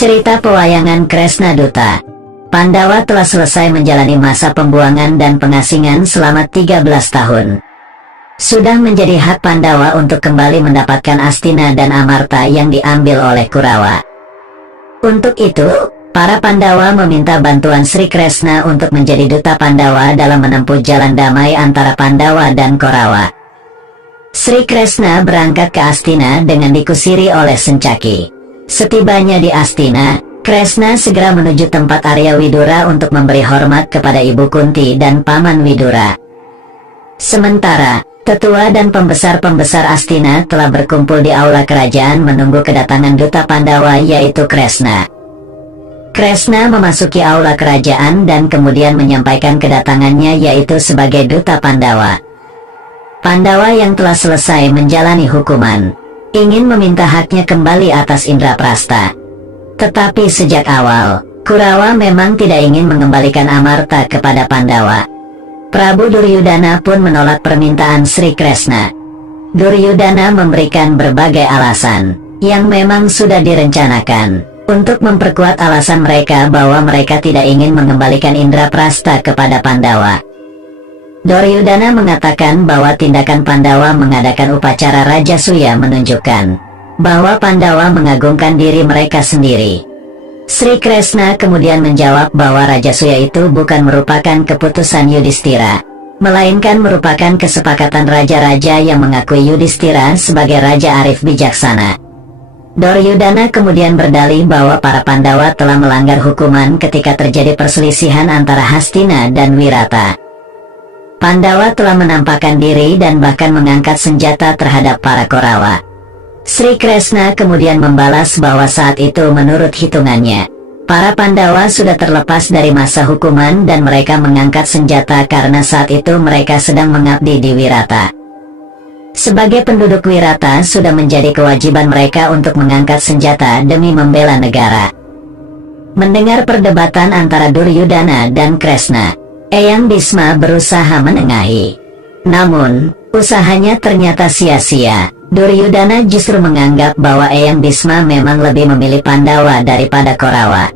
Cerita pewayangan Kresna Duta. Pandawa telah selesai menjalani masa pembuangan dan pengasingan selama 13 tahun. Sudah menjadi hak Pandawa untuk kembali mendapatkan Astina dan Amarta yang diambil oleh Kurawa. Untuk itu, para Pandawa meminta bantuan Sri Kresna untuk menjadi duta Pandawa dalam menempuh jalan damai antara Pandawa dan Korawa. Sri Kresna berangkat ke Astina dengan dikusiri oleh Sencaki. Setibanya di Astina, Kresna segera menuju tempat Arya Widura untuk memberi hormat kepada Ibu Kunti dan Paman Widura. Sementara, tetua dan pembesar-pembesar Astina telah berkumpul di aula kerajaan menunggu kedatangan duta Pandawa yaitu Kresna. Kresna memasuki aula kerajaan dan kemudian menyampaikan kedatangannya yaitu sebagai duta Pandawa. Pandawa yang telah selesai menjalani hukuman ingin meminta haknya kembali atas Indraprasta. Tetapi sejak awal, Kurawa memang tidak ingin mengembalikan Amarta kepada Pandawa. Prabu Duryudana pun menolak permintaan Sri Kresna. Duryudana memberikan berbagai alasan, yang memang sudah direncanakan, untuk memperkuat alasan mereka bahwa mereka tidak ingin mengembalikan Indraprasta kepada Pandawa. Duryudana mengatakan bahwa tindakan Pandawa mengadakan upacara Raja Suya menunjukkan bahwa Pandawa mengagungkan diri mereka sendiri. Sri Kresna kemudian menjawab bahwa Raja Suya itu bukan merupakan keputusan Yudhistira, melainkan merupakan kesepakatan raja-raja yang mengakui Yudhistira sebagai Raja Arif Bijaksana. Duryudana kemudian berdalih bahwa para Pandawa telah melanggar hukuman ketika terjadi perselisihan antara Hastina dan Wirata. Pandawa telah menampakkan diri dan bahkan mengangkat senjata terhadap para Korawa. Sri Kresna kemudian membalas bahwa saat itu menurut hitungannya, para Pandawa sudah terlepas dari masa hukuman dan mereka mengangkat senjata karena saat itu mereka sedang mengabdi di Wirata. Sebagai penduduk Wirata sudah menjadi kewajiban mereka untuk mengangkat senjata demi membela negara. Mendengar perdebatan antara Duryudana dan Kresna, Eyang Bisma berusaha menengahi. Namun, usahanya ternyata sia-sia. Duryudana justru menganggap bahwa Eyang Bisma memang lebih memilih Pandawa daripada Korawa.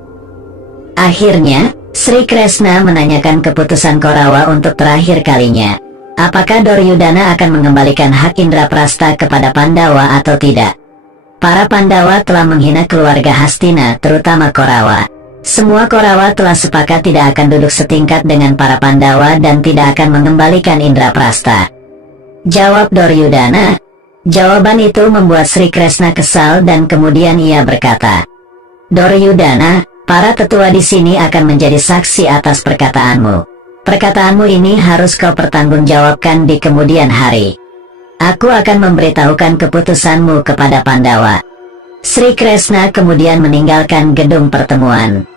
Akhirnya, Sri Kresna menanyakan keputusan Korawa untuk terakhir kalinya. Apakah Duryudana akan mengembalikan hak Indraprasta kepada Pandawa atau tidak? Para Pandawa telah menghina keluarga Hastina, terutama Korawa. Semua Korawa telah sepakat tidak akan duduk setingkat dengan para Pandawa dan tidak akan mengembalikan Indraprasta. Jawab Duryudana. Jawaban itu membuat Sri Kresna kesal dan kemudian ia berkata, Duryudana, para tetua di sini akan menjadi saksi atas perkataanmu. Perkataanmu ini harus kau pertanggungjawabkan di kemudian hari. Aku akan memberitahukan keputusanmu kepada Pandawa. Sri Kresna kemudian meninggalkan gedung pertemuan.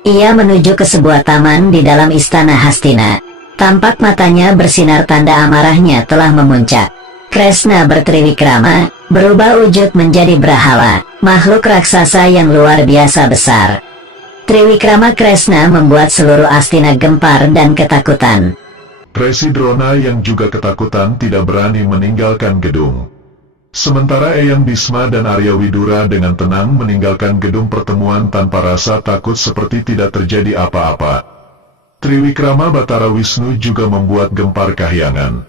Ia menuju ke sebuah taman di dalam istana Hastina. Tampak matanya bersinar tanda amarahnya telah memuncak. Kresna bertriwikrama, berubah wujud menjadi Brahala, makhluk raksasa yang luar biasa besar. Triwikrama Kresna membuat seluruh Astina gempar dan ketakutan. Resi Drona yang juga ketakutan tidak berani meninggalkan gedung. Sementara Eyang Bisma dan Arya Widura dengan tenang meninggalkan gedung pertemuan tanpa rasa takut seperti tidak terjadi apa-apa. Triwikrama Batara Wisnu juga membuat gempar kahyangan.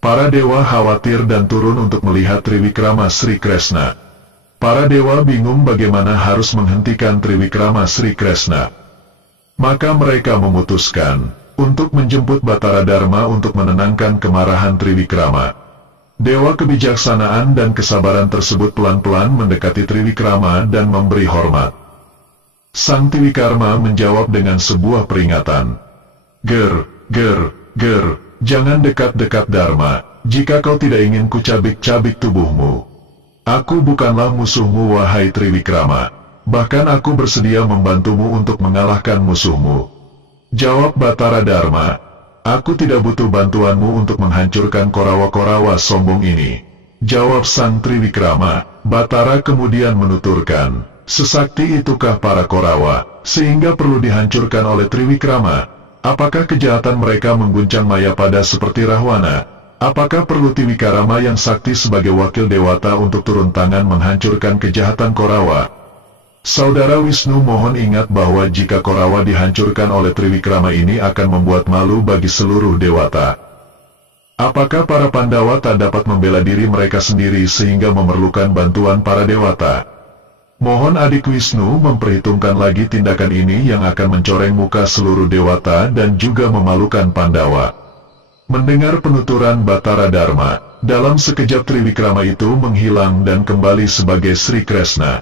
Para dewa khawatir dan turun untuk melihat Triwikrama Sri Kresna. Para dewa bingung bagaimana harus menghentikan Triwikrama Sri Kresna. Maka mereka memutuskan untuk menjemput Batara Dharma untuk menenangkan kemarahan Triwikrama. Dewa kebijaksanaan dan kesabaran tersebut pelan-pelan mendekati Triwikrama dan memberi hormat. Sang Triwikrama menjawab dengan sebuah peringatan. Ger, jangan dekat-dekat Dharma, jika kau tidak ingin kucabik-cabik tubuhmu. Aku bukanlah musuhmu wahai Triwikrama, bahkan aku bersedia membantumu untuk mengalahkan musuhmu. Jawab Batara Dharma, aku tidak butuh bantuanmu untuk menghancurkan Korawa-Korawa sombong ini. Jawab sang Triwikrama. Batara kemudian menuturkan, sesakti itukah para Korawa, sehingga perlu dihancurkan oleh Triwikrama? Apakah kejahatan mereka mengguncang Mayapada seperti Rahwana? Apakah perlu Triwikrama yang sakti sebagai wakil dewata untuk turun tangan menghancurkan kejahatan Korawa? Saudara Wisnu mohon ingat bahwa jika Korawa dihancurkan oleh Triwikrama ini akan membuat malu bagi seluruh dewata. Apakah para Pandawa tak dapat membela diri mereka sendiri sehingga memerlukan bantuan para dewata? Mohon adik Wisnu memperhitungkan lagi tindakan ini yang akan mencoreng muka seluruh dewata dan juga memalukan Pandawa. Mendengar penuturan Batara Dharma, dalam sekejap Triwikrama itu menghilang dan kembali sebagai Sri Kresna.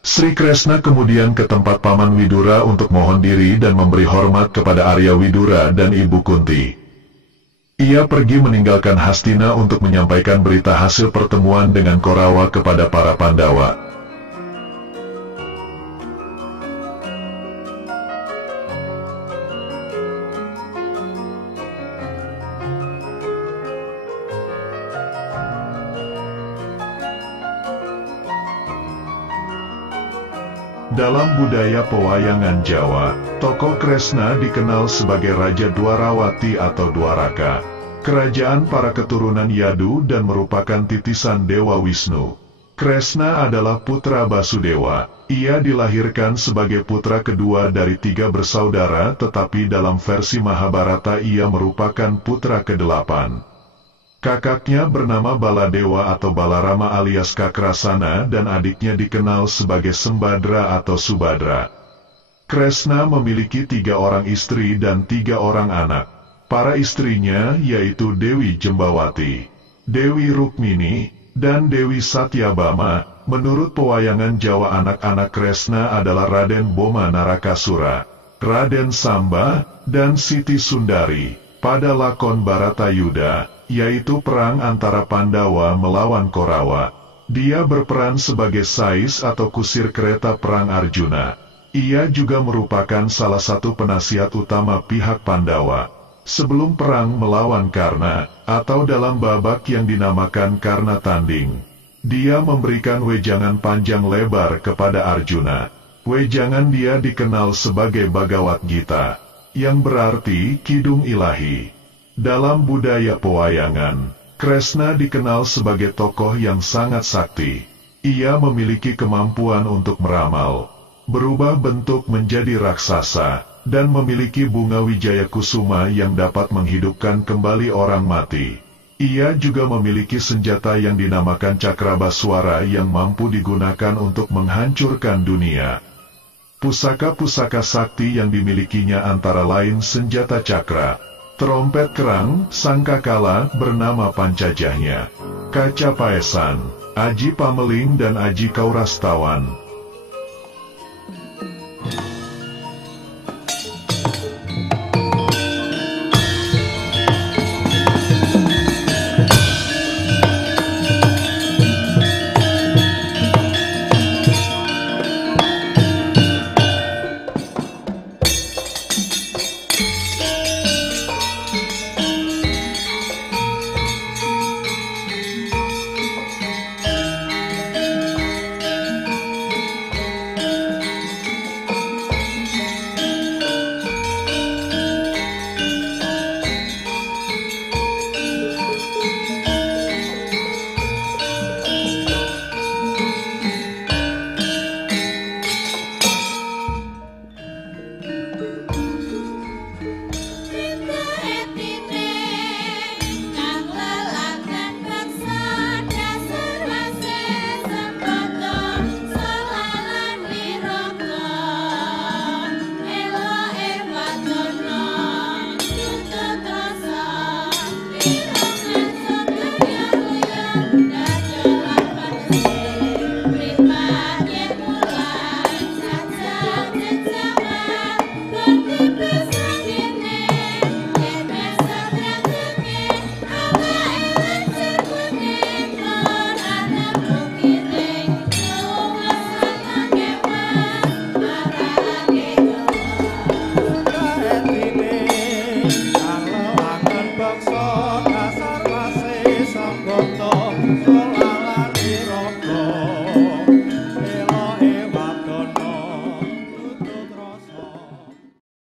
Sri Kresna kemudian ke tempat Paman Widura untuk mohon diri dan memberi hormat kepada Arya Widura dan Ibu Kunti. Ia pergi meninggalkan Hastina untuk menyampaikan berita hasil pertemuan dengan Korawa kepada para Pandawa. Dalam budaya pewayangan Jawa, tokoh Kresna dikenal sebagai Raja Dwarawati atau Dwaraka, kerajaan para keturunan Yadu dan merupakan titisan Dewa Wisnu. Kresna adalah putra Basudewa. Ia dilahirkan sebagai putra kedua dari 3 bersaudara, tetapi dalam versi Mahabharata ia merupakan putra ke-8. Kakaknya bernama Baladewa atau Balarama alias Kakrasana dan adiknya dikenal sebagai Sembadra atau Subadra. Kresna memiliki 3 orang istri dan 3 orang anak. Para istrinya yaitu Dewi Jembawati, Dewi Rukmini, dan Dewi Satyabama. Menurut pewayangan Jawa anak-anak Kresna adalah Raden Boma Narakasura, Raden Samba, dan Siti Sundari. Pada lakon Baratayuda, yaitu perang antara Pandawa melawan Korawa, dia berperan sebagai sais atau kusir kereta perang Arjuna. Ia juga merupakan salah satu penasihat utama pihak Pandawa sebelum perang melawan Karna, atau dalam babak yang dinamakan Karna Tanding. Dia memberikan wejangan panjang lebar kepada Arjuna. Wejangan dia dikenal sebagai Bhagavad Gita, yang berarti Kidung Ilahi. Dalam budaya pewayangan, Kresna dikenal sebagai tokoh yang sangat sakti. Ia memiliki kemampuan untuk meramal, berubah bentuk menjadi raksasa, dan memiliki bunga wijaya kusuma yang dapat menghidupkan kembali orang mati. Ia juga memiliki senjata yang dinamakan Cakrabaswara yang mampu digunakan untuk menghancurkan dunia. Pusaka-pusaka sakti yang dimilikinya antara lain senjata cakra, trompet kerang, sangkakala bernama Pancajahnya, kaca paesan, aji pameling dan aji kaurastawan,